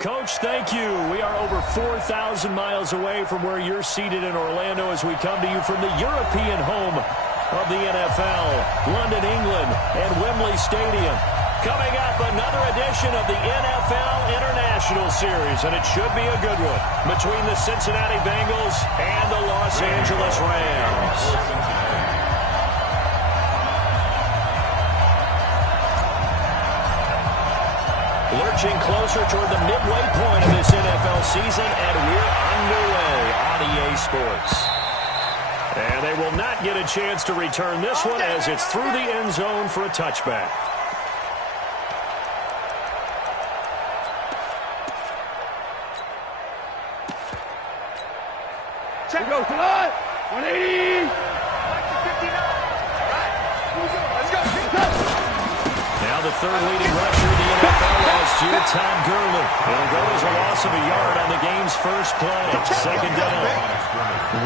Coach, thank you. We are over 4,000 miles away from where you're seated in Orlando as we come to you from the European home of the NFL, London, England, and Wembley Stadium. Coming up, another edition of the NFL International Series, and it should be a good one, between the Cincinnati Bengals and the Los Angeles Rams. Lurching closer toward the midway point of this NFL season, and we're underway on EA Sports. And they will not get a chance to return this one as it's through the end zone for a touchback. Check. Go, come on! 180! Back to 59. All right. Let's go. Now the third leading rusher in the NFL last year, Todd Gurley. It'll go as a loss of a yard on the game's first play. Second down.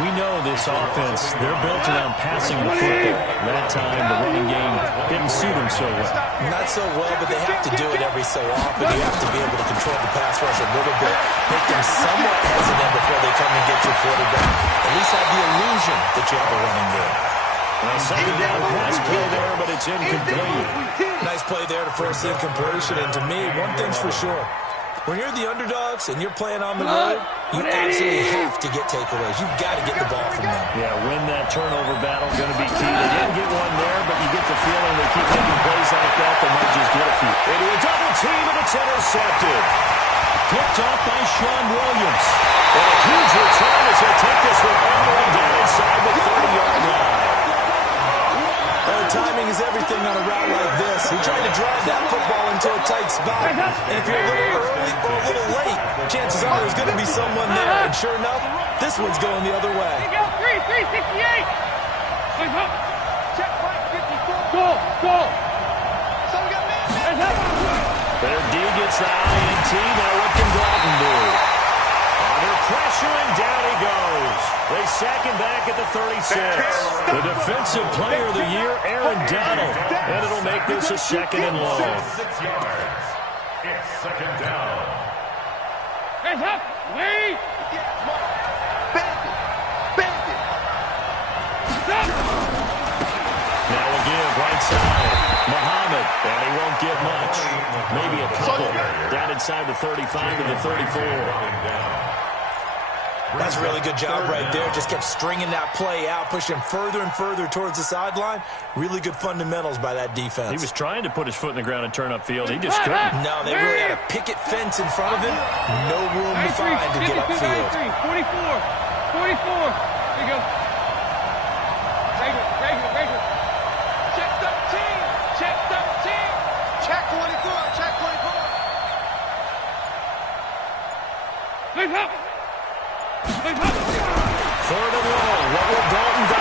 We know this offense, they're built around passing the football. That time, the running game didn't suit them so well. Not so well, but they have to do it every so often. You have to be able to control the pass rush a little bit, make them somewhat hesitant before they come and get your quarterback. At least have the illusion that you have a running game. Well, second down pass play there, but it's incomplete. Nice play there to force the incompletion. And to me, one thing's for sure. When you're the underdogs and you're playing on the road, you absolutely have to get takeaways. You've got to get the ball from them. Yeah, win that turnover battle, going to be key. They didn't get one there, but you get the feeling they keep making plays like that, they might just get a few. Into a double team, and it's intercepted. Picked off by Sean Williams. And a huge return as he'll take this one all the way down inside the 30-yard line. Timing is everything on a route like this. You're trying to drive that football into a tight spot. And if you're a little early or a little late, chances are there's going to be someone there. And sure enough, this one's going the other way. 368. Check back 54. Go. Someone got man. Their D gets the INT. Now what can Dalton do? Under pressure, and down he goes. They sack him back at the 36. The defensive player of the year, Aaron Donald. And it'll make this a second and long. 6 yards. It's second down. Hands up. Wait. Bend it. Stop. Now again, right side. Muhammad. And he won't get much. Maybe a couple. Down inside the 35 to the 34. That's a really good job right there. Just kept stringing that play out, pushing further and further towards the sideline. Really good fundamentals by that defense. He was trying to put his foot in the ground and turn upfield. He just couldn't. No, they really had a picket fence in front of him. No room to find to get upfield. 44. 44. There you go. Regular. Check 13. Check 13. Check 24. Check 24. Leave up. Third and long. What will Dalton do?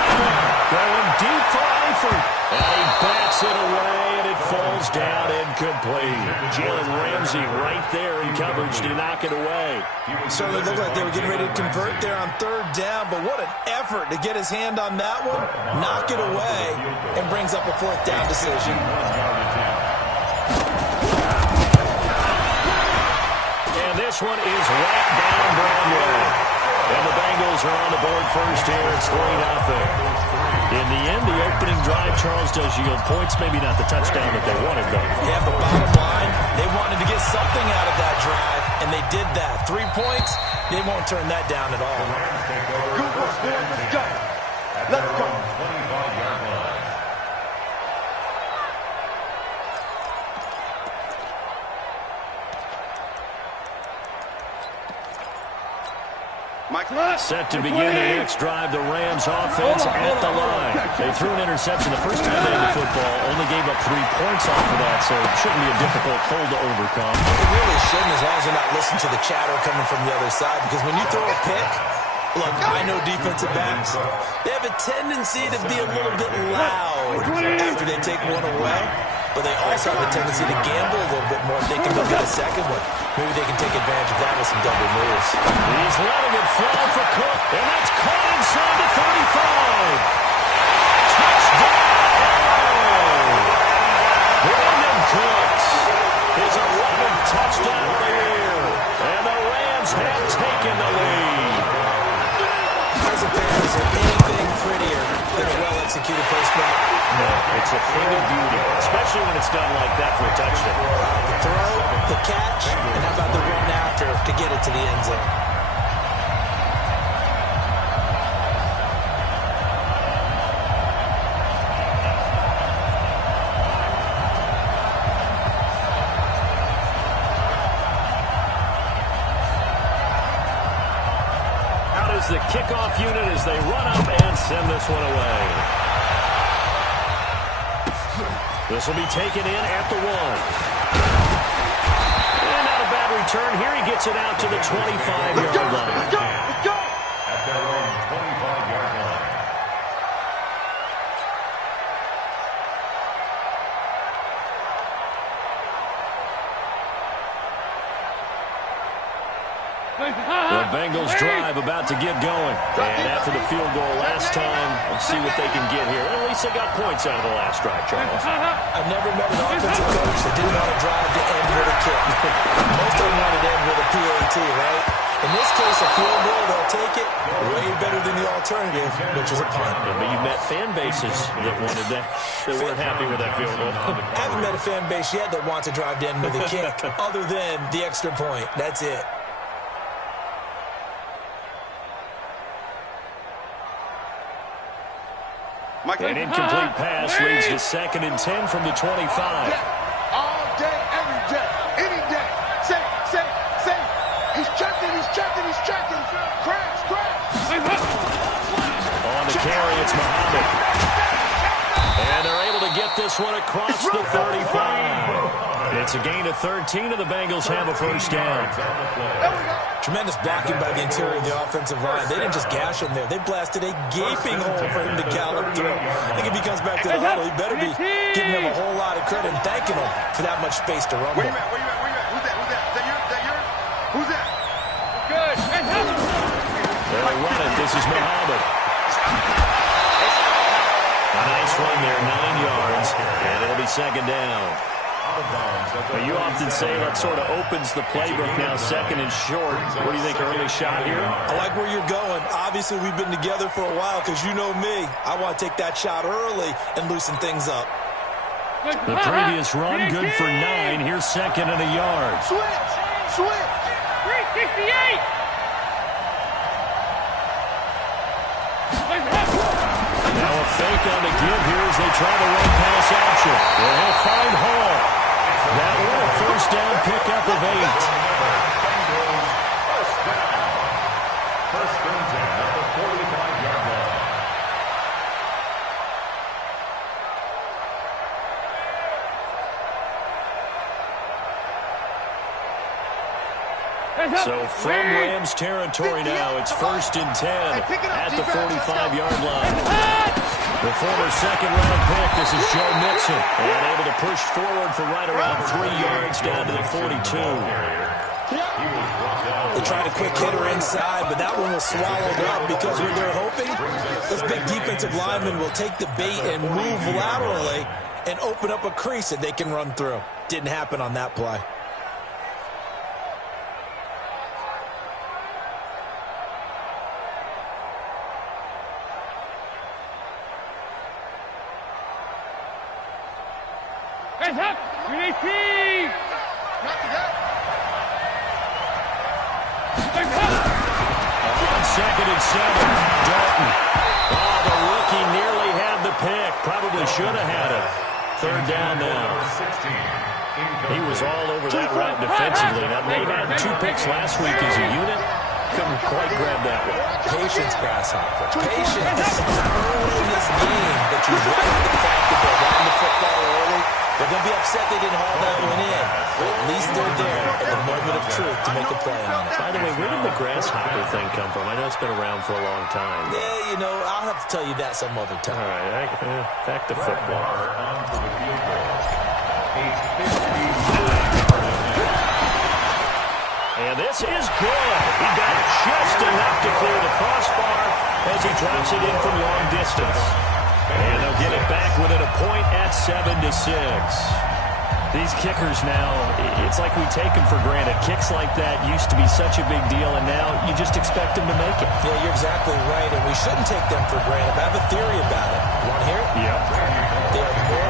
Going deep for Eifert. And he bats it away, and it falls down incomplete. Jalen Ramsey right there in coverage to knock it away. Certainly looked like they were getting ready to convert there on third down, but what an effort to get his hand on that one, knock it away, and brings up a fourth down decision. And this one is right down Broadway. And the Bengals are on the board first here. It's 3-0. In the end, the opening drive, Charles, does yield points. Maybe not the touchdown that they wanted, though. Yeah, but bottom line, they wanted to get something out of that drive, and they did that. 3 points, they won't turn that down at all. Google score. Let's go. 25-yard line. Set to begin their next drive, the Rams offense at the line. They threw an interception the first time they had the football, only gave up 3 points off of that, so it shouldn't be a difficult hole to overcome. It really shouldn't, as long as they're not listening to the chatter coming from the other side, because when you throw a pick, look, I know defensive backs, they have a tendency to be a little bit loud after they take one away, but they also have a tendency to gamble a little bit more if they can look at a second one. Maybe they can take advantage of that with some double moves. He's letting it fly for Cook, and that's caught inside the 35. Touchdown! Brandon Cooks, his 11th touchdown of the year. a thing of beauty, especially when it's done like that for a touchdown. The throw, the catch, and how about the run after to get it to the end zone? The kickoff unit as they run up and send this one away. This will be taken in at the 1. And not a bad return here. He gets it out to the 25-yard line. Let's go! Let's go! At their own 25-yard line. The Bengals drive about to get going. And after the field goal last time, let's see what they can get here. At least they got points out of the last drive, Charles. I never met an offensive coach that didn't want to drive to end with a kick. Most of them wanted to end with a PAT, right? In this case, a field goal, they'll take it. Way better than the alternative, which is a punt. Yeah, but you met fan bases that wanted that, that weren't happy with that field goal. I haven't met a fan base yet that wants to drive to end with a kick, other than the extra point. That's it. An incomplete pass leads to 2nd and 10 from the 25. All day, every day, any day. Say. He's checking. Crash. On the carry, it's Muhammad. And they're able to get this one across the 35. It's a gain of 13, and the Bengals have a first down. Tremendous blocking by the interior of the offensive line. They didn't just gash him there. They blasted a gaping hole for him to gallop through. I think if he comes back to the huddle, he better be giving him a whole lot of credit and thanking him for that much space to run. Where you at? Who's that? Is that yours? Who's that? Good. They run it. This is Muhammad. A nice run there, 9 yards, and it'll be 2nd down. But you often say that sort of opens the playbook now, 2nd and short. What do you think, early shot here? I like where you're going. Obviously, we've been together for a while because you know me. I want to take that shot early and loosen things up. The previous run, good for 9. Here's 2nd and a yard. Switch. 368. Now a fake on the give here as they try to run pass action. Well, he'll find Hall. That one a first down pickup of 8. First and 10 at the 45-yard line. So from Rams territory now, it's 1st and 10 at the 45-yard line. The former second-round pick, this is Joe Mixon, and able to push forward for right around 3 yards down to the 42. They tried a quick hitter inside, but that one was swallowed up because what they're hoping, this big defensive lineman will take the bait and move laterally and open up a crease that they can run through. Didn't happen on that play. Hands up! 318! On 2nd and 7, Dalton. Oh, the rookie nearly had the pick. Probably should have had it. 3rd down now. He was all over that route defensively. Now, they had 2 picks last week as a unit. Couldn't quite grab that one. Patience, Grasshopper. Patience. Early in this game that you like the fact that they're running the football early. They're going to be upset they didn't haul that one in. But at least they're there at the moment of truth to make a play on it. By the way, where did the grasshopper thing come from? I know it's been around for a long time. Yeah, you know, I'll have to tell you that some other time. All right, back to football. And this is good. He got just enough to clear the crossbar as he drops it in from long distance. And they'll get it back within a point at 7-6. These kickers now, it's like we take them for granted. Kicks like that used to be such a big deal, and now you just expect them to make it. Yeah, you're exactly right, and we shouldn't take them for granted. I have a theory about it. You want to hear it? Yep. They are more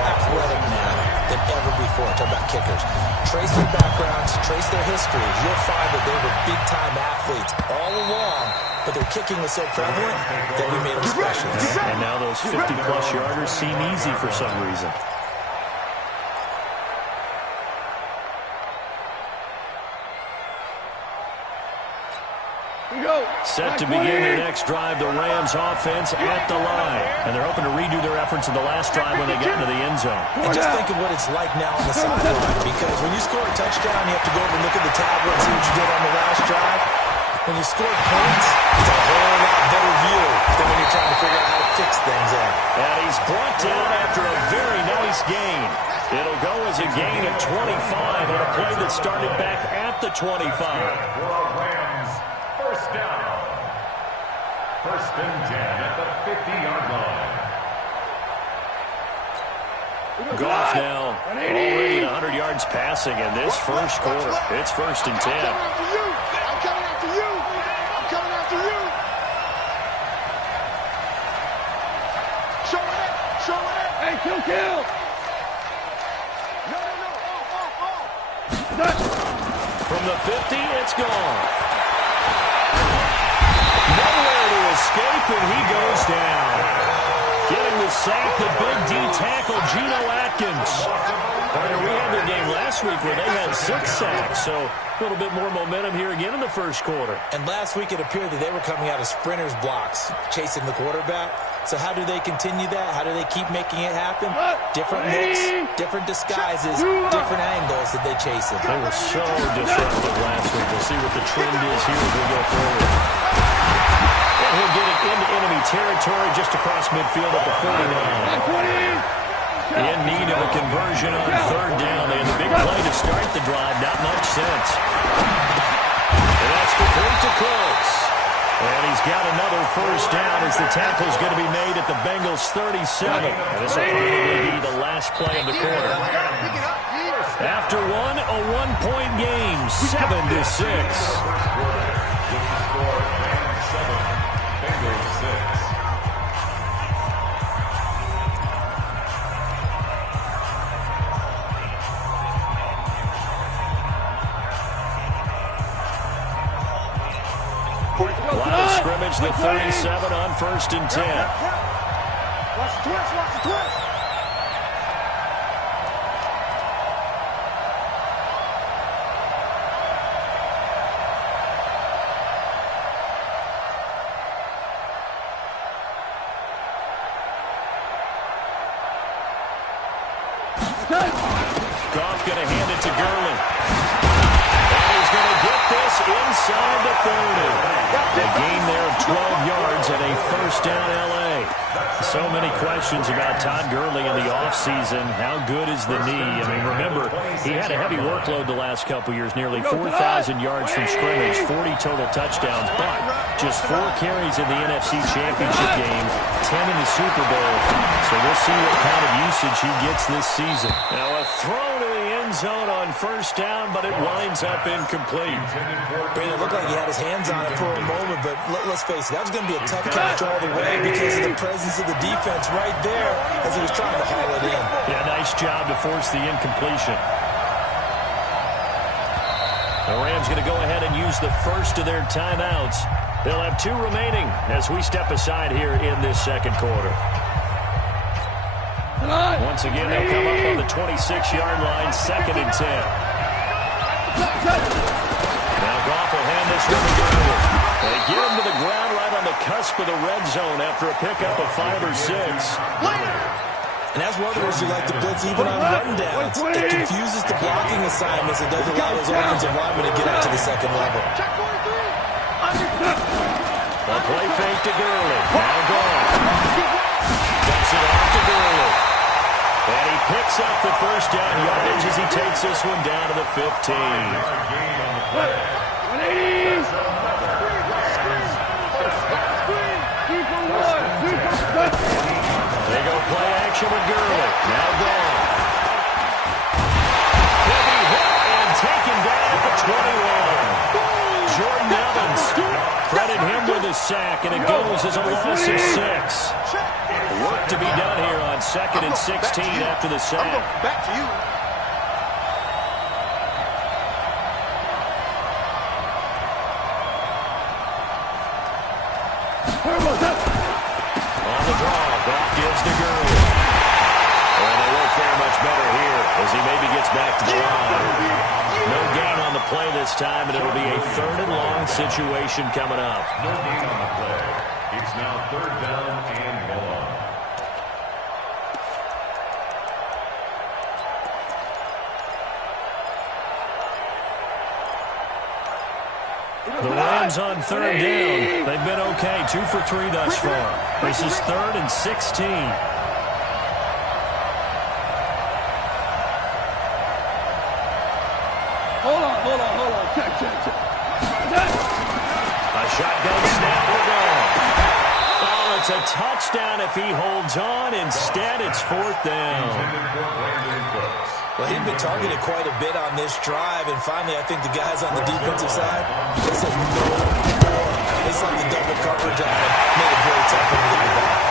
ever before. Talk about kickers. Trace their backgrounds, trace their histories. You'll find that they were big-time athletes all along, but their kicking was so prevalent that we made them specialists. And now those 50-plus yarders seem easy for some reason. Set to begin their next drive, the Rams offense at the line. And they're hoping to redo their efforts in the last drive when they got into the end zone. And just think of what it's like now on the sideline, because when you score a touchdown, you have to go over and look at the tablet and see what you did on the last drive. When you score points, it's a whole lot better view than when you're trying to figure out how to fix things up. And he's brought down after a very nice gain. It'll go as a gain of 25 on a play that started back at the 25. Rams, first down. First and 10 at the 50-yard line. Goff now already at 100 yards passing in this first quarter. It's first and 10. I'm coming after you. I'm coming after you. Show it. Show it. Hey, kill. No. From the 50, it's gone. Nowhere to escape, and he goes down. Getting the sack, the big D tackle, Geno Atkins. Partner, we had their game last week where they had 6 sacks, so a little bit more momentum here again in the first quarter. And last week it appeared that they were coming out of sprinters blocks, chasing the quarterback. So how do they continue that? How do they keep making it happen? Different looks, different disguises, different angles that they chase it. They were so disruptive last week. We'll see what the trend is here as we go forward. And he'll get it into enemy territory just across midfield at the 49. In need of a conversion on third down. They had the big play to start the drive. Not much sense. And that's complete to Cooks. And he's got another first down as the tackle's going to be made at the Bengals 37. And this will probably be the last play of the quarter. After one, a one-point game, 7-6. Bengals 6. Line of scrimmage, the 37 on first and 10. Watch the twist. Goff going to hand it to Gurley. And he's going to get this inside the 30. A gain there of 12 yards and a first down L.A. So many questions about Todd Gurley in the offseason. How good is the knee? I mean, remember, he had a heavy workload the last couple years, nearly 4,000 yards from scrimmage, 40 total touchdowns, but just 4 carries in the NFC Championship game, 10 in the Super Bowl. So we'll see what kind of usage he gets this season. Now a throw to the end zone on first down, but it winds up incomplete. Brandon, it looked like he had his hands on it for a moment, but let's face it, that was going to be a tough catch all the way because of the presence of the defense right there as he was trying to haul it in. Yeah, nice job to force the incompletion. The Rams going to go ahead and use the first of their timeouts. They'll have 2 remaining as we step aside here in this second quarter. Once again, they'll come up on the 26-yard line, second and 10. Now Goff will hand this one to Gurley. They get him to the ground right on the cusp of the red zone after a pickup of 5 or 6. And as runners, you like to blitz even on rundowns. It confuses the blocking assignments. It doesn't allow those offensive linemen to get up to the second level. A play fake to Gurley. Now Goff. Dumps it off to Gurley. And he picks up the first down yardage as he takes this one down to the 15. They go play action with Gurley. Now Goff. He'll be hit and taken down at the 21. Jordan Evans. Credit him with a sack, and it goes as a loss of 6. Work to be done here on 2nd and 16 after the sack. Back to you. On the draw, Goff gives to Gurley. And they won't fare much better here as he maybe gets back to the line. No gain on the play this time, and it'll be a 3rd and long situation coming up. No gain on the play. It's now 3rd down and 1. The Rams on 3rd down. They've been okay, 2 for 3 thus far. This is 3rd and 16. Hold on. Check. A shotgun snap will go. Oh, it's a touchdown if he holds on. Instead, it's 4th down. Well, he'd been targeted quite a bit on this drive, and finally I think the guys on the defensive side, they said no more. They slapped the double coverage on him, made it very tough for him to get the ball.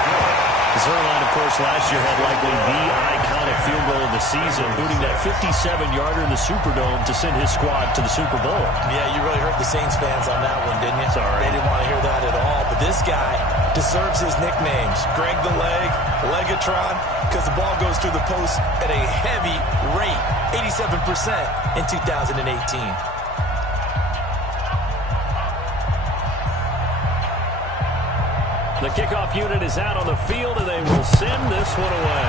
Zerline, of course, last year had likely the iconic field goal of the season, booting that 57-yarder in the Superdome to send his squad to the Super Bowl. Yeah, you really hurt the Saints fans on that one, didn't you? Sorry. They didn't want to hear that at all. But this guy deserves his nicknames. Greg the Leg, Legatron, because the ball goes through the post at a heavy rate, 87% in 2018. The kickoff unit is out on the field, and they will send this one away.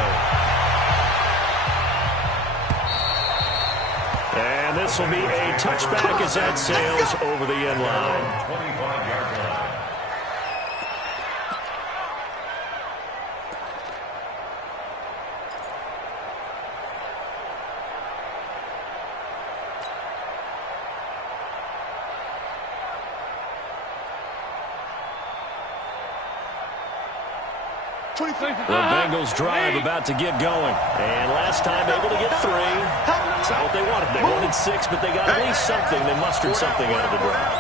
And this will be a touchback as that sails over the end line. 25-yard line. The Bengals drive about to get going. And last time able to get 3. It's not what they wanted. They wanted 6, but they got at least something. They mustered something out of the drive.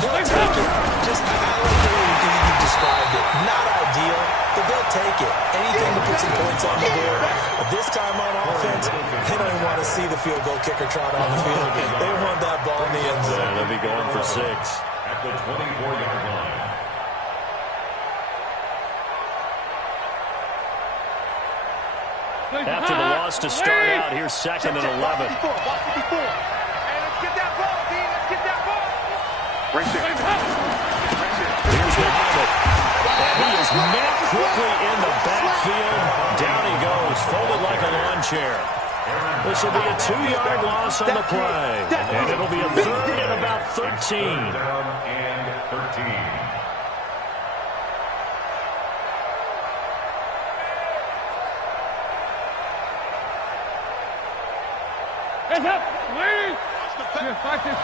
They'll take it. Just, I like the way you described it. Not ideal, but they'll take it. Anything to put some points on the board. But this time on offense, they don't even want to see the field goal kicker trot on the field. They want that ball in the end zone. They'll be going for 6. At the 24-yard line. After the loss to start out, here's 2nd and 11. Hey, let's get that ball, D. Let's get that ball. Right there. Here's Muhammad. And he is met quickly in the backfield. Down he goes, folded like a lawn chair. This will be a 2-yard loss on the play. And it'll be a 3rd and about 13. 3rd down and 13. Hands up, ladies. Watch this.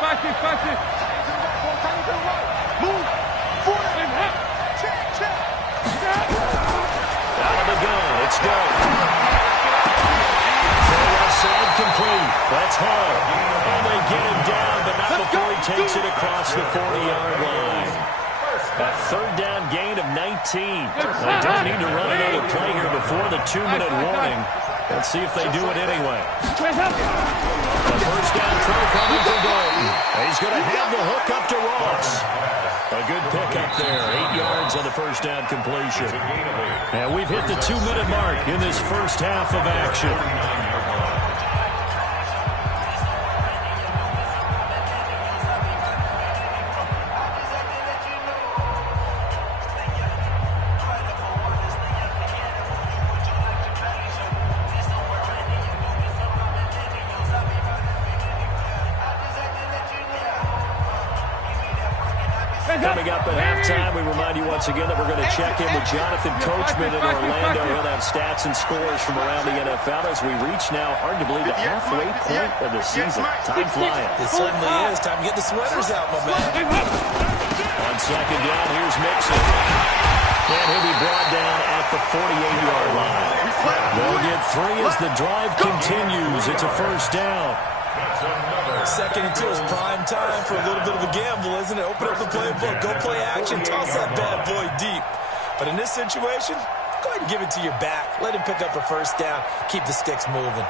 Move. Forward. Hands up. Check. Out of the gun, it's done. Left side complete. That's Hall. And they get him down, but not before he takes it across the 40-yard line. A 3rd down gain of 19. They don't need to run another play here before the 2-minute warning. Let's see if they do it anyway. The first down throw coming from Dalton. He's going to have the hook up to Ross. A good pickup there. 8 yards on the first down completion. And we've hit the 2-minute mark in this first half of action. Coming up at halftime, we remind you once again that we're going to check in with Jonathan Coachman in Orlando. He'll have stats and scores from around the NFL as we reach now, hard to believe, the halfway point of the season. Time flying. It certainly is. Time to get the sweaters out, my man. On 2nd down, here's Mixon. And he'll be brought down at the 48-yard line. They'll get 3 as the drive continues. It's a first down. 2nd and 2 is prime time for a little bit of a gamble, isn't it? Open up the playbook, go play action, toss that bad boy deep. But in this situation, Go ahead and give it to your back. Let him pick up a first down. Keep the sticks moving.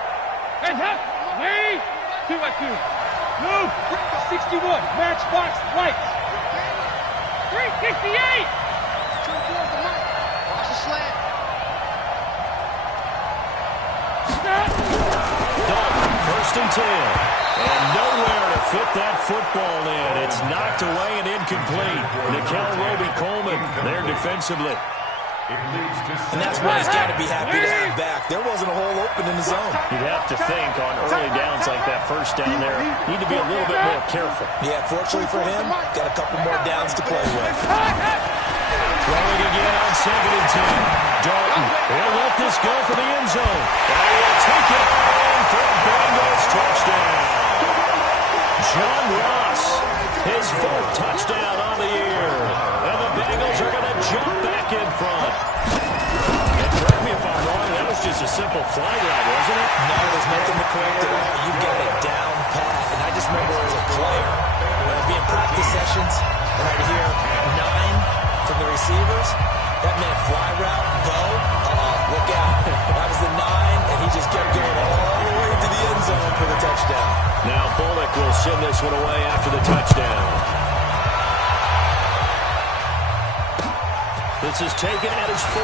Hands up. Ladies. 2-2. Move. 61. Match box right. 368. Watch the slant. Dalton, 1st and 10. And nowhere to fit that football in. It's knocked away and incomplete. Nikel Roby-Coleman there defensively. And that's why he's got to be happy to have back. There wasn't a hole open in the zone. You'd have to think on early downs like that first down there, need to be a little bit more careful. Yeah, fortunately for him, got a couple more downs to play with. Throwing again on 2nd and 10. Dalton, he'll let this go for the end zone. And he'll take it in for a Bengals touchdown. John Ross, his 4th touchdown on the year. And the Bengals are going to jump back in front. And correct me if I'm wrong, that was just a simple fly route, wasn't it? No, there's nothing to correct at all. You got it down pat. And I just remember as a player, when I'd be in practice sessions, and I'd hear 9 from the receivers, that meant fly route, go, look out. That was the 9, and he just kept going all the way to the end zone for the touchdown. Now Bullock will send this one away after the touchdown. This is taken at his 4.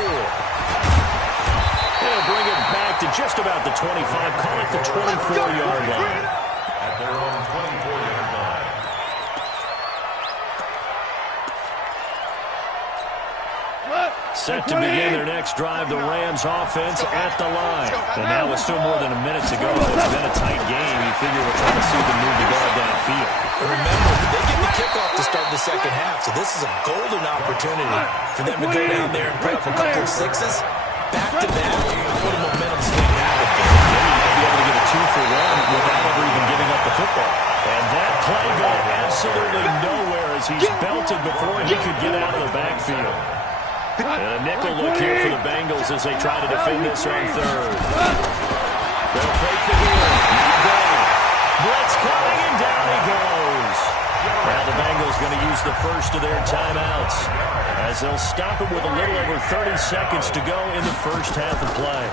They'll bring it back to just about the 25. Call it the 24-yard line. At their own 24-yard line. Set to begin their next drive, the Rams offense at the line. And now with still more than a minute to go, it's been a tight game. You figure we're trying to see them move the ball downfield. Remember, they get the kickoff to start the second half, so this is a golden opportunity for them to go down there and put up a couple of sixes. Back-to-back, put a momentum swing out of it. Then you might be able to get a 2-for-1 without ever even giving up the football. And that play going absolutely nowhere as he's belted before he could get out of the backfield. And a nickel look here for the Bengals as they try to defend this on 3rd. They'll fake the heel. Blitz coming, and down he goes. Now the Bengals going to use the first of their timeouts as they'll stop it with a little over 30 seconds to go in the first half of play.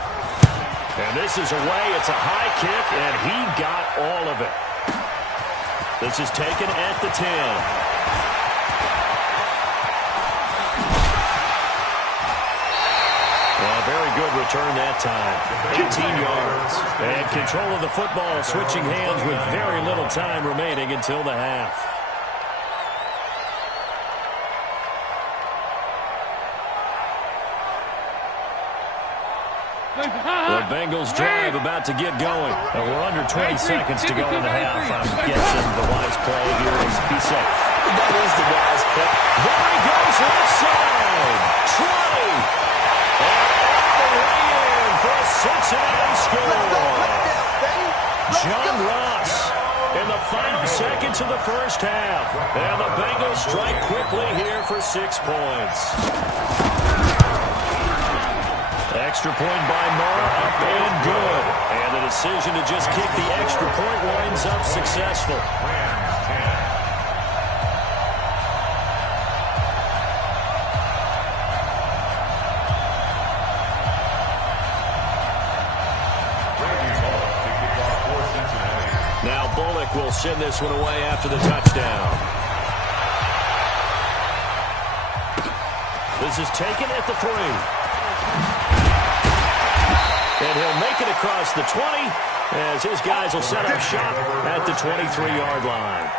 And this is away. It's a high kick, and he got all of it. This is taken at the 10. Very good return that time. 18 yards. And control of the football switching hands with very little time remaining until the half. The Bengals drive about to get going. And we're under 20 seconds to go in the half. I'm guessing the wise play here is be safe. That is the wise play. There he goes left side. 20. For a Cincinnati score. John Ross in the final seconds of the first half. And the Bengals strike quickly here for 6 points. Extra point by Murr, up and good. And the decision to just kick the extra point winds up successful. Now Bullock will send this one away after the touchdown. This is taken at the 3. And he'll make it across the 20 as his guys will set up shop at the 23-yard line.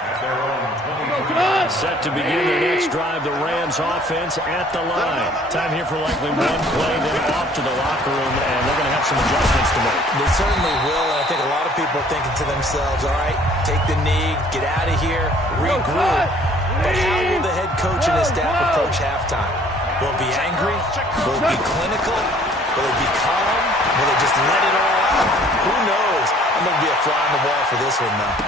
Set to begin their next drive, the Rams offense at the line. Time here for likely one play, then off to the locker room, and they're going to have some adjustments to make. They certainly will, and I think a lot of people are thinking to themselves, all right, take the knee, get out of here, regroup. But how will the head coach and his staff approach halftime? Will it be angry? Will it be clinical? Will it be calm? Will it just let it all out? Who knows? I'm going to be a fly on the wall for this one, though.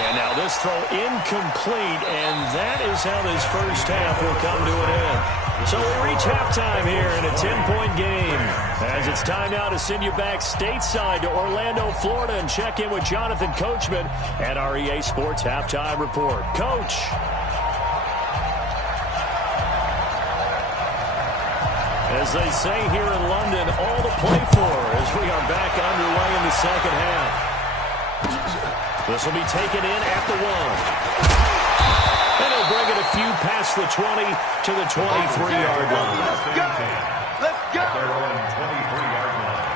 And now this throw incomplete, and that is how this first half will come to an end. So we reach halftime here in a 10-point game. As it's time now to send you back stateside to Orlando, Florida, and check in with Jonathan Coachman at our EA Sports Halftime Report. Coach. As they say here in London, all to play for as we are back underway in the second half. This will be taken in at the 1. And he'll bring it a few past the 20 to the 23-yard line. Let's go! Let's go! Their own 23-yard line.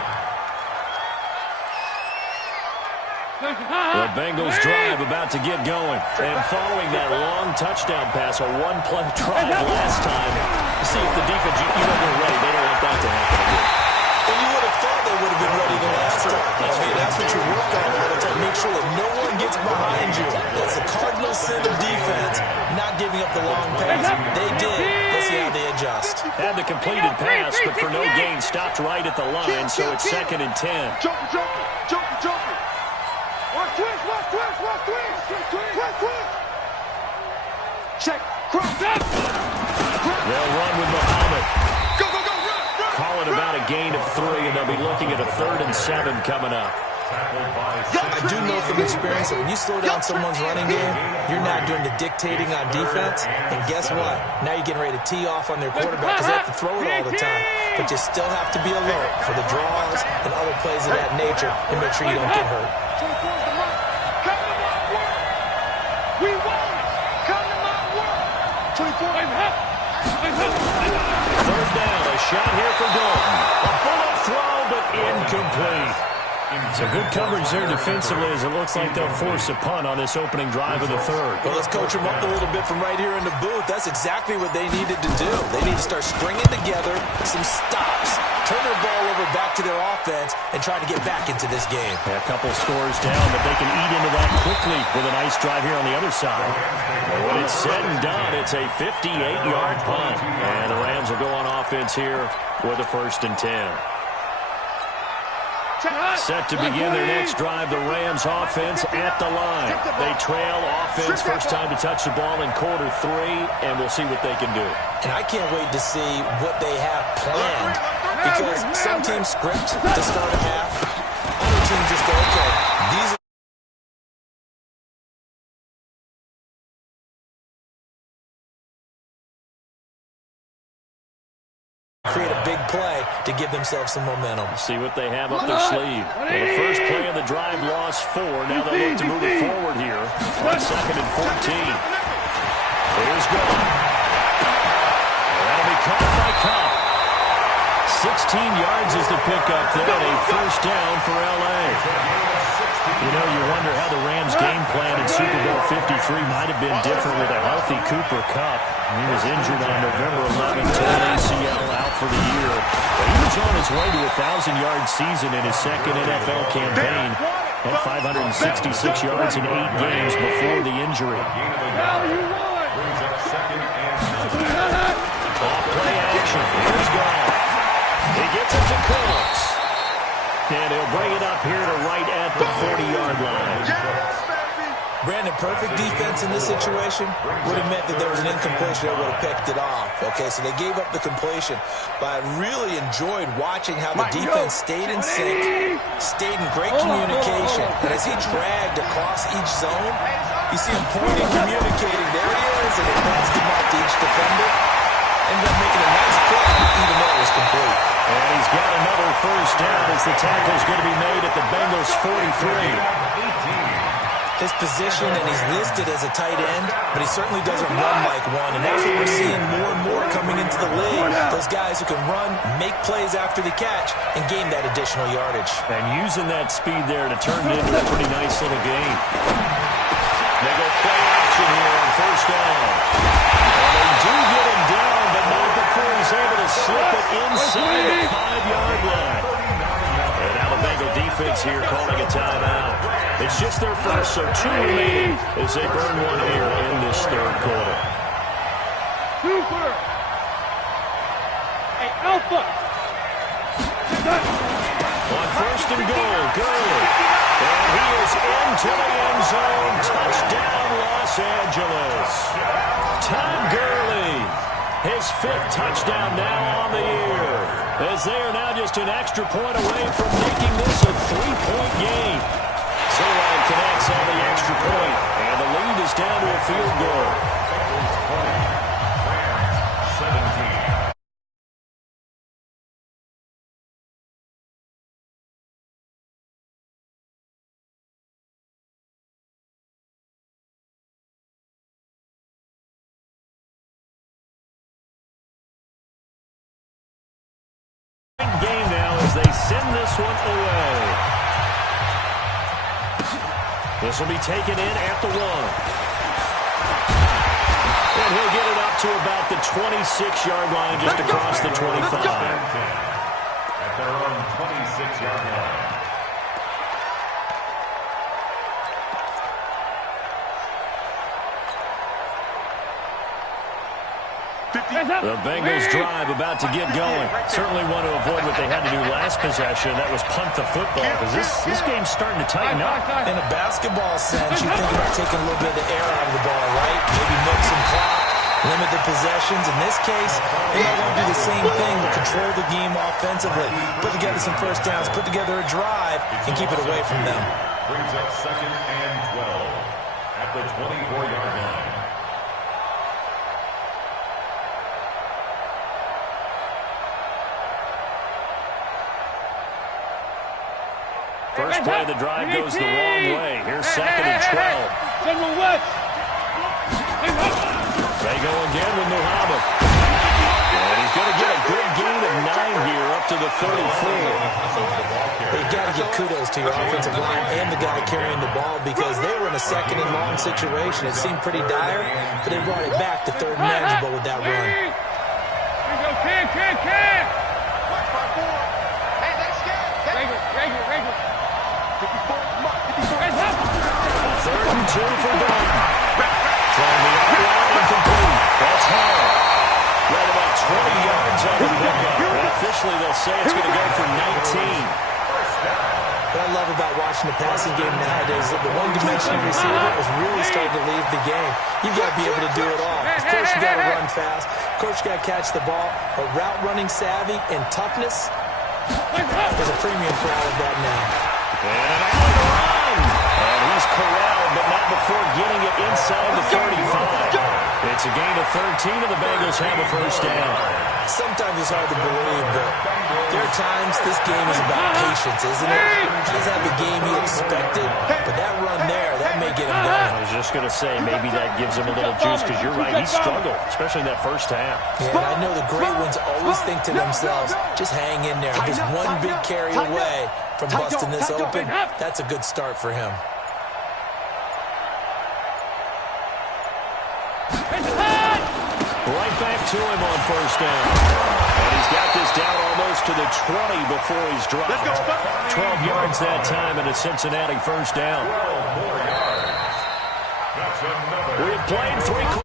The Bengals drive about to get going. And following that long touchdown pass, a one-play drive last time, see if the defense, you know they're ready. They don't want that to happen again. And you would have thought they would have been ready the last time. I mean, that's what you work on all the time. Make sure that no one gets behind you. That's the cardinal sin of defense, not giving up the long pass. They did. Let's see how they adjust. Had the completed pass, but for no gain, stopped right at the line, so it's 2nd and 10. Joker. Watch twist. Check. Cross up. They'll run with Muhammad. Go, run. Call it about a gain of 3, and they'll be looking at a 3rd and 7 coming up. I do know from experience that when you slow down someone's running game, you're not doing the dictating on defense. And guess what? Now you're getting ready to tee off on their quarterback because they have to throw it all the time. But you still have to be alert for the draws and other plays of that nature and make sure you don't get hurt. We won it. Come to my work. 24. Third down, a shot here for Golden. A bullet throw, but incomplete. So good coverage there defensively as it looks like they'll force a punt on this opening drive of the 3rd. Well, let's coach them up a little bit from right here in the booth. That's exactly what they needed to do. They need to start stringing together some stops, turn their ball over back to their offense, and try to get back into this game. A couple scores down, but they can eat into that quickly with a nice drive here on the other side. And when it's said and done, it's a 58-yard punt. And the Rams will go on offense here with a 1st and 10. Set to begin their next drive, the Rams offense at the line. They trail offense, first time to touch the ball in quarter 3, and we'll see what they can do. And I can't wait to see what they have planned because some teams script to start a half. Other teams just go, okay, these are create a big play to give themselves some momentum. See what they have up their sleeve. Well, the first play of the drive lost 4. Now they look to move it forward here on 2nd and 14. Here's Golden. That'll be caught by Cobb. 16 yards is the pickup there, and a first down for L.A. You know, you wonder how the Rams' game plan in Super Bowl 53 might have been different with a healthy Cooper Kupp. He was injured on November 11th, torn ACL, out for the year. But he was on his way to a 1,000-yard season in his 2nd NFL campaign and 566 yards in 8 games before the injury. Off-play action. Here's Goff. He gets it to Cooks. And he'll bring it up here to right at the 40-yard line. Brandon, perfect defense in this situation would have meant that there was an incompletion that would have picked it off. Okay, so they gave up the completion. But I really enjoyed watching how the defense stayed in sync, stayed in great communication. And as he dragged across each zone, you see him pointing, communicating. There he is, and he passed him off to each defender. Ended up making a nice play, even though it was complete. And he's got another first down as the tackle's going to be made at the Bengals 43. His position, and he's listed as a tight end, but he certainly doesn't run like one, and that's what we're seeing more and more coming into the league. Those guys who can run, make plays after the catch, and gain that additional yardage. And using that speed there to turn it into a pretty nice little game. They go play action here on first down. And they do get him down, but not before he's able to slip it inside the 5-yard line. And now the Bengal defense here calling a timeout. It's just their first, so 2 remaining as they burn one here in this 3rd quarter. Cooper. Hey, Alpha. On 1st and goal, Gurley. And he is into the end zone. Touchdown, Los Angeles. Tom Gurley, his 5th touchdown now on the year. As they are now just an extra point away from making this a 3-point game. Zerline connects on the extra point, and the lead is down to a field goal. Game now as they send this one away. This will be taken in at the 1. And he'll get it up to about the 26-yard line, just across the 25. At their own 26-yard line. The Bengals drive about to get going. Certainly want to avoid what they had to do last possession. That was punt the football, because this game's starting to tighten up. In a basketball sense, you think about taking a little bit of the air out of the ball, right? Maybe milk some clock, limit the possessions. In this case, they might want to do the same thing, but control the game offensively. Put together some first downs, put together a drive, and keep it away from them. Brings up 2nd and 12 at the 24-yard line. First play of the drive goes the wrong way. Here's 2nd and 12. General West. They go again with Muhammad. And he's going to get a good gain of 9 here up to the 34. You've got to give kudos to your offensive line and the guy carrying the ball, because they were in a 2nd and long situation. It seemed pretty dire, but they brought it back to 3rd and manageable with that run. Here we go, Ken. Hey, that's good. Regular. 3rd and 2 for Dalton. Throwing the outline incomplete. That's hard. Right about 20 yards on the pickup. And officially they'll say it's going to go for 19. What I love about watching the passing game nowadays is that the one-dimensional receiver is really starting to leave the game. You've got to be able to do it all. Of course, you got to run fast. Of course, you got to catch the ball. But route running savvy and toughness, there's a premium for all of that now. And an out run. And he's corralled, but not before getting it inside the 35. It's a gain of 13, and the Bengals have a first down. Sometimes it's hard to believe, but there are times this game is about patience, isn't it? He doesn't have the game he expected, but that run there, that may get him going. I was just going to say, maybe that gives him a little juice, because you're right, he struggled, especially in that first half. Yeah, and I know the great ones always think to themselves, just hang in there. Just one big carry away from busting this open. That's a good start for him. Right back to him on first down. And he's got this down almost to the 20 before he's dropped. 12 yards that time, and a Cincinnati first down. 12 more yards. That's another. We have played 3 quarters.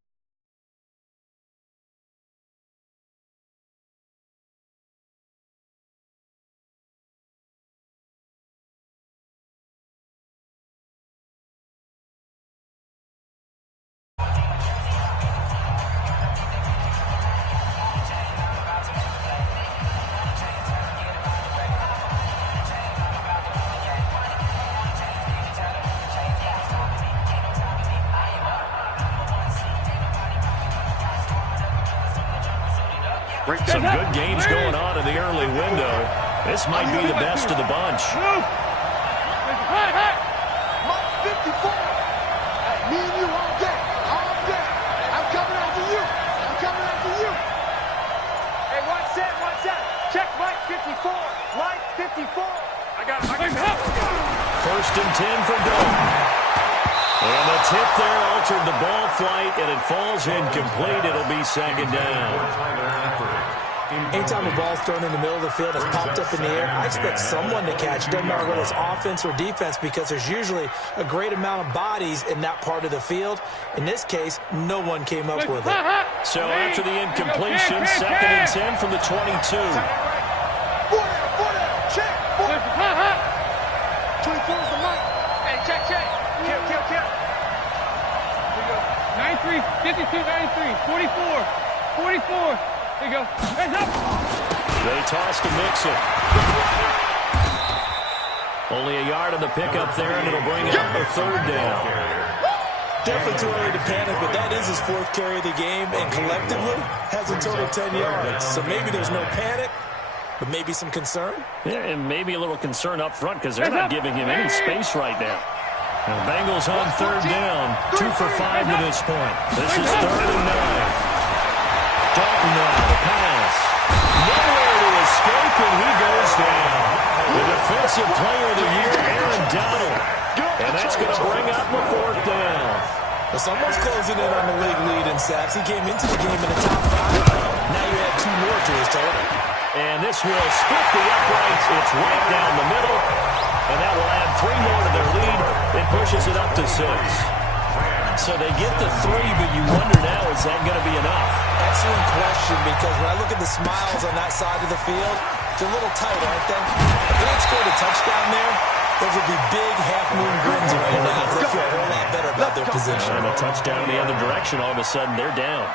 Some good games going on in the early window. This might be the best of the bunch. Mark 54. Me and you all day. All day. I'm coming after you. Hey, watch that. Check Mike 54. Mike 54. I got him. First and 10 for Dalton. And the tip there altered the ball flight, and it falls incomplete. It'll be 2nd down. Anytime a ball's thrown in the middle of the field, it's popped up in the air, I expect someone to catch it. Doesn't matter whether it's offense or defense, because there's usually a great amount of bodies in that part of the field. In this case, no one came up with it. So after the incompletion, 2nd and 10 from the 22. 4 down. Check. 24 is the mic. Hey, check. Kill. Here we go. 93, 52, 93, 44. There you go. Hands up. They toss to Mixon. Only a yard on the pickup there, and it'll bring up a 3rd down. Definitely too early to panic, but that is his 4th carry of the game, and collectively has a total of 10 yards. So maybe there's no panic, but maybe some concern. Yeah, and maybe a little concern up front, because they're not giving him any space right now. The Bengals on 3rd down, 2 for 5 to this point. This is 3rd and 9. Dalton now, the pass. Nowhere to escape, and he goes down. The Defensive Player of the Year, Aaron Donald. And that's going to bring up the 4th down. Well, someone's closing in on the league lead in sacks. He came into the game in the top 5. Now you add 2 more to his total. And this will split the uprights. It's right down the middle. And that will add 3 more to their lead. It pushes it up to 6. So they get the 3, but you wonder now, is that going to be enough? Excellent question, because when I look at the smiles on that side of the field, it's a little tight, aren't they? If they had scored a touchdown there, those would be big half-moon grins right now. They feel a whole lot better about their position. And a touchdown the other direction, all of a sudden they're down.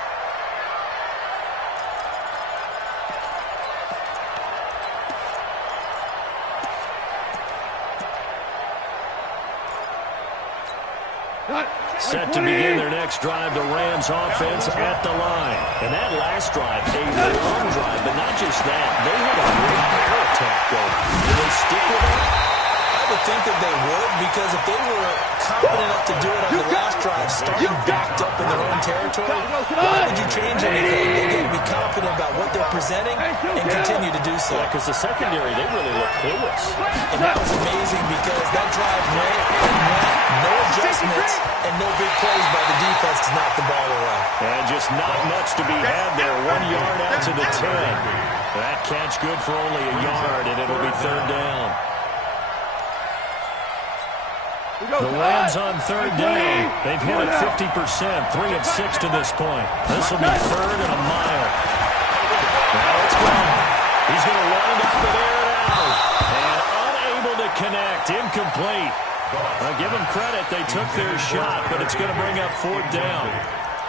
Set to begin their next drive, the Rams offense at the line. And that last drive, a long drive, but not just that. They had a great air attack going. Did they stick with that? I would think that they would, because if they were confident enough to do it on the last drive, starting backed up in their own territory, why would you change anything? They got to be confident about what they're presenting and continue to do so. Yeah, because the secondary, they really look clueless. And that was amazing, because that drive went and went, no adjustments, and no big plays by the defense to knock the ball away. And just not much to be had there. 1 yard out to the 10. That catch good for only a yard, and it'll be 3rd down. The Rams on 3rd down. They've hit it 50%, 3 of 6 to this point. This will be 3rd and a mile. Now it's gone. He's going to wind up and air it out. And unable to connect. Incomplete. Give them credit. They took their shot, but it's going to bring up 4th down.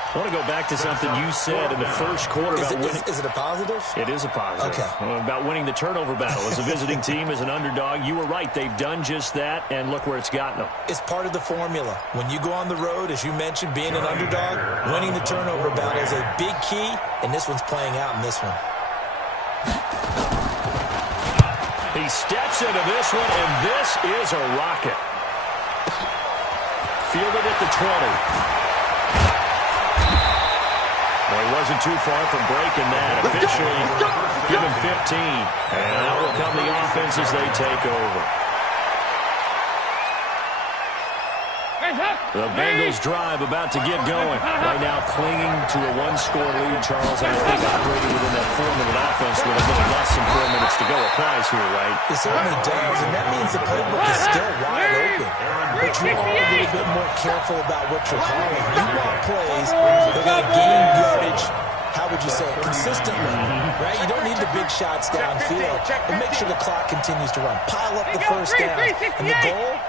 I want to go back to something you said in the first quarter about winning. Is it a positive? It is a positive. Okay. About winning the turnover battle. As a visiting team, as an underdog, you were right. They've done just that, and look where it's gotten them. It's part of the formula. When you go on the road, as you mentioned, being an underdog, winning the turnover battle is a big key, and this one's playing out in this one. He steps into this one, and this is a rocket. Fielded at the 20. Well, he wasn't too far from breaking that. Officially, give him 15. And out will come the offense as they take over. The Bengals drive about to get going. Right now clinging to a 1-score lead, Charles. And I think operating within that 4-minute offense with a little less than 4 minutes to go applies here, right? It certainly does, and that means the playbook is still wide open. But you are a little bit more careful about what you're calling. You want plays that are going to gain yardage, how would you say it, consistently, right? You don't need the big shots downfield, but make sure the clock continues to run. Pile up the first down. And the goal?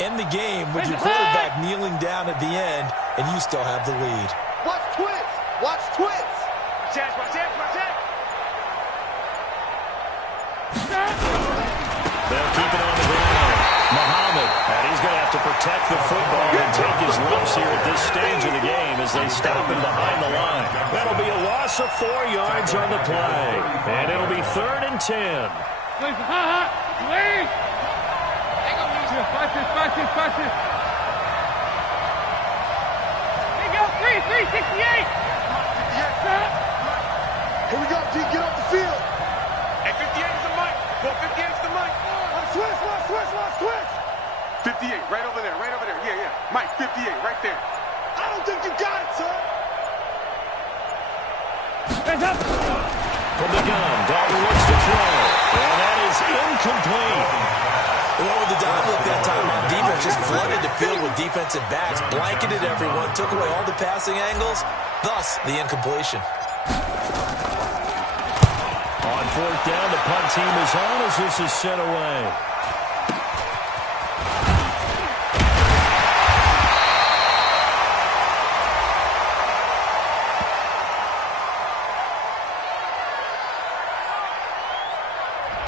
End the game with your quarterback kneeling down at the end, and you still have the lead. Watch twins! Watch twins! Watch that! They'll keep it on the ground. Muhammad, and he's going to have to protect the football and take his lumps here at this stage of the game as they stop him behind the line. That'll be a loss of 4 yards on the play, and it'll be 3rd and 10. Watch this. Hey, go, 368. Here we go, G, get off the field. Hey, 58's the mic. Well, 58's the mic. Switch. 58, right over there. Yeah. Mike, 58, right there. I don't think you got it, son. Hands up. From the gun, Dalton looks to throw, and that is incomplete. Well, with the dive look that time on defense, just flooded the field with defensive backs, blanketed everyone, took away all the passing angles, thus the incompletion. On 4th down, the punt team is on as this is sent away.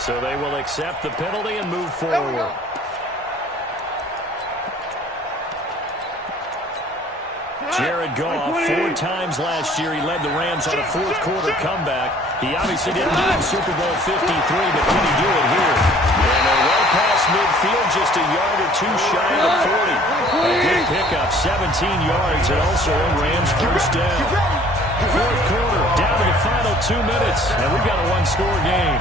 So they will accept the penalty and move forward. Jared Goff, 4 times last year, he led the Rams on a 4th quarter comeback. He obviously didn't do it in Super Bowl 53, but can he do it here? And they're well past midfield, just a yard or 2 shy of 40. A good pickup, 17 yards, and also a Rams first down. 4th quarter, down to the final 2 minutes, and we've got a 1-score game.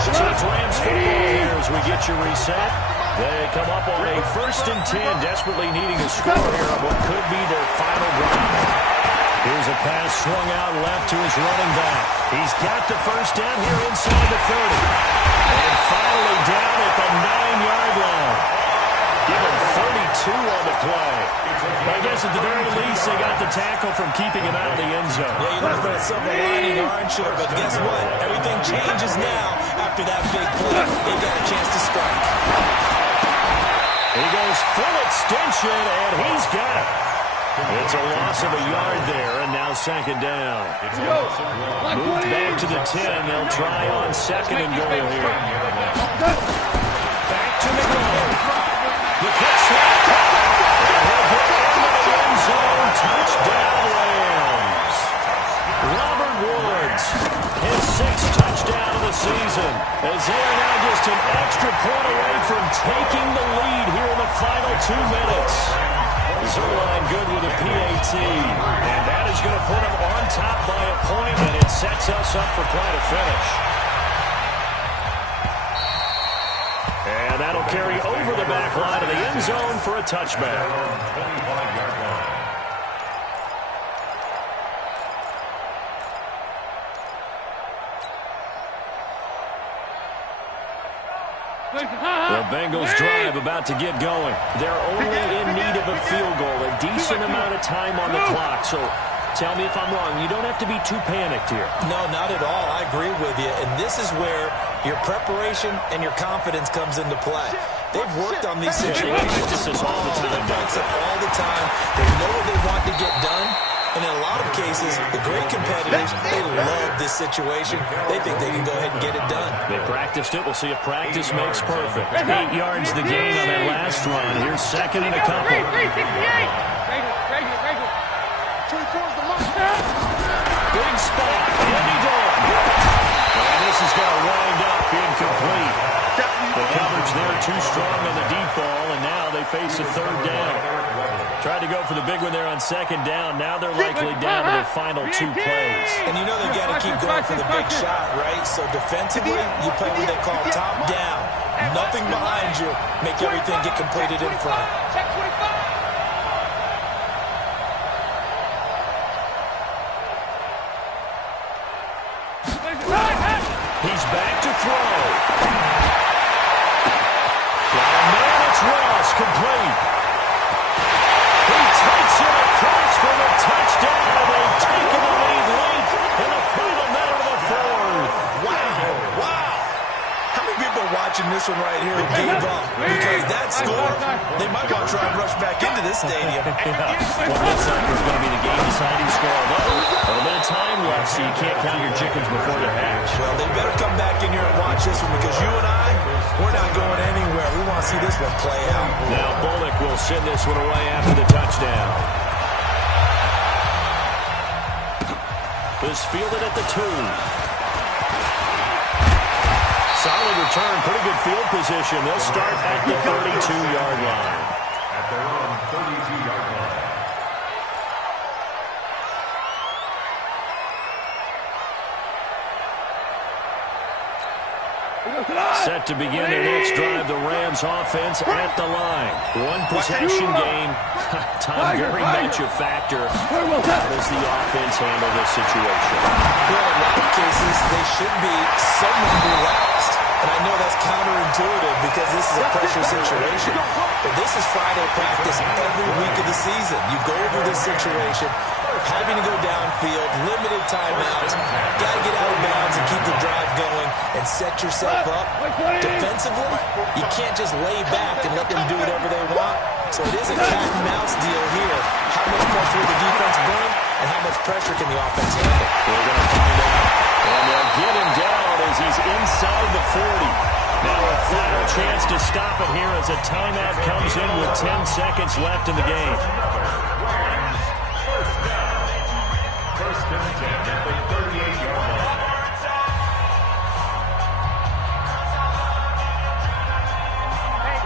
So it's Rams football here as we get you reset. They come up on a 1st and 10, desperately needing a score here on what could be their final drive. Here's a pass swung out left to his running back. He's got the first down here inside the 30. And finally down at the 9-yard line. Give him 32 on the play. I guess at the very least they got the tackle from keeping him out of the end zone. Yeah, you look for that silver lining, aren't you? But guess what? Everything changes now after that big play. They got a chance to strike. He goes full extension, and he's got it. It's a loss of a yard there, and now 2nd down. Moved back to the 10. They'll try on 2nd and goal here. Back to McGowan. The quick snap. And he'll get into the end zone. Touchdown, Rams. Robert Woods, his 6th touchdown of the season, as they are now just an extra point away from taking the lead here in the final 2 minutes. Zerline good with a PAT, and that is going to put him on top by a point, and it sets us up for quite a finish. And that'll carry over the back line of the end zone for a touchback. The Bengals drive about to get going. They're only in need of a field goal, a decent amount of time on the clock. So tell me if I'm wrong. You don't have to be too panicked here. No, not at all. I agree with you. And this is where your preparation and your confidence comes into play. They've worked on these situations. They practice this all the time. All the time. They know what they want to get done. And in a lot of cases, the great competitors, they love this situation. They think they can go ahead and get it done. They practiced it. We'll see if practice makes perfect. 8 yards the gain on that last run. Here's 2nd and a couple. Big spot. Andy Dalton. And this is going to wind up incomplete. The coverage there too strong on the deep ball, and now they face a 3rd down. Tried to go for the big one there on 2nd down. Now they're likely down to their final 2 plays. And you know they've got to keep going for the big shot, right? So defensively, you play what they call top down. Nothing behind you. Make everything get completed in front. He's back to throw. Got a man, it's Ross, complete. He takes it across for the touchdown, and they've taken the lead late in the final minute of the 4th. Wow. How many people are watching this one right here and gave up? Because that score, they might want to try and rush back into this stadium. Well, looks like it's going to be the game-deciding score. A little bit of time left, so you can't count your chickens before they're hatched. Well, they better come back in here and watch this one, because you and I, we're not going anywhere. We want to see this one play out. Now Bullock will send this one away after the touchdown. This fielded at the 2. Solid return, pretty good field position. They'll start at the 32-yard line. At their own 32-yard line. Set to begin their next drive, the Rams offense at the line. One possession game. Time very much a factor. How does the offense handle this situation? Well, in a lot of cases, they should be somewhat relaxed. And I know that's counterintuitive because this is a pressure situation. But this is Friday practice every week of the season. You go over this situation, having to go downfield, limited timeouts, got to get out of bounds and keep the drive going and set yourself up. Defensively, you can't just lay back and let them do whatever they want. So it is a cat and mouse deal here. How much pressure will the defense bring, and how much pressure can the offense handle? We're going to find out. And they'll get him down as he's inside the 40. Now a final chance to stop it here as a timeout comes in with 10 seconds left in the game. First and 10 at the 38-yard line.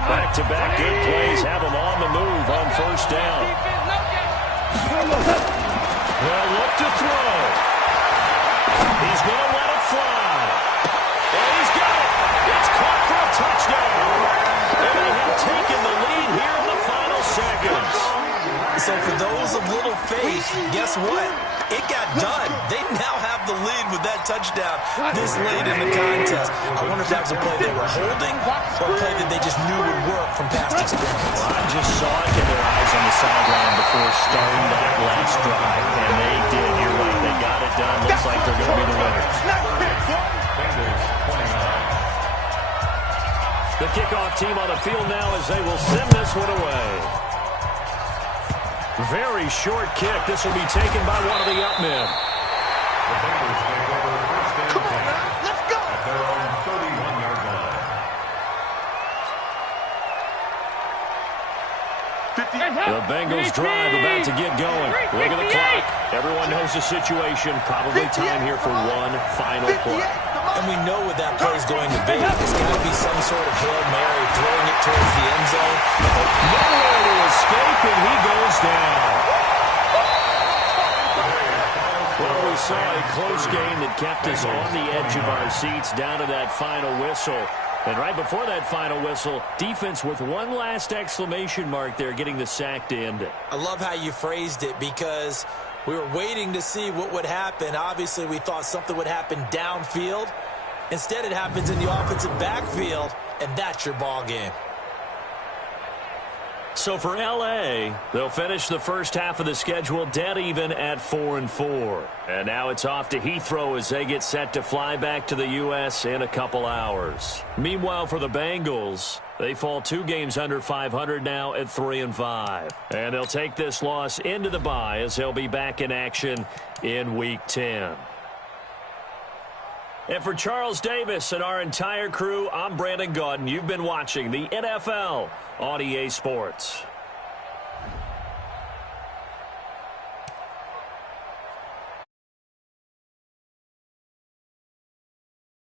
Back-to-back good plays have them on the move on 1st down. They'll look to throw. He's going to let it fly. And he's got it. It's caught for a touchdown. And they have taken the lead here in the final seconds. So for those of little faith, guess what? It got done. They now have the lead with that touchdown this late in the contest. I wonder if that was a play they were holding or a play that they just knew would work from past experience. I just saw it in their eyes on the sideline before starting that last drive, and they did. You're right. They got it done. Looks like they're going to be the winners. The kickoff team on the field now as they will send this one away. Very short kick. This will be taken by one of the up men. The Bengals take over first and 10 Let's go. at their own 31-yard line. The Bengals drive about to get going. Look at the clock. Everyone knows the situation. Probably time here for one final play. And we know what that play is going to be. It's got to be some sort of Hail Mary, throwing it towards the end zone. Nowhere to escape, and he goes down. Well, we saw a close game that kept us on the edge of our seats down to that final whistle. And right before that final whistle, defense with one last exclamation mark there, getting the sack to end it. I love how you phrased it because we were waiting to see what would happen. Obviously, we thought something would happen downfield. Instead, it happens in the offensive backfield, and that's your ball game. So for L.A., they'll finish the first half of the schedule dead even at 4-4. And now it's off to Heathrow as they get set to fly back to the U.S. in a couple hours. Meanwhile, for the Bengals, they fall 2 games under 500 now at 3-5. And they'll take this loss into the bye as they'll be back in action in Week 10. And for Charles Davis and our entire crew, I'm Brandon Gaudin. You've been watching the NFL on EA Sports.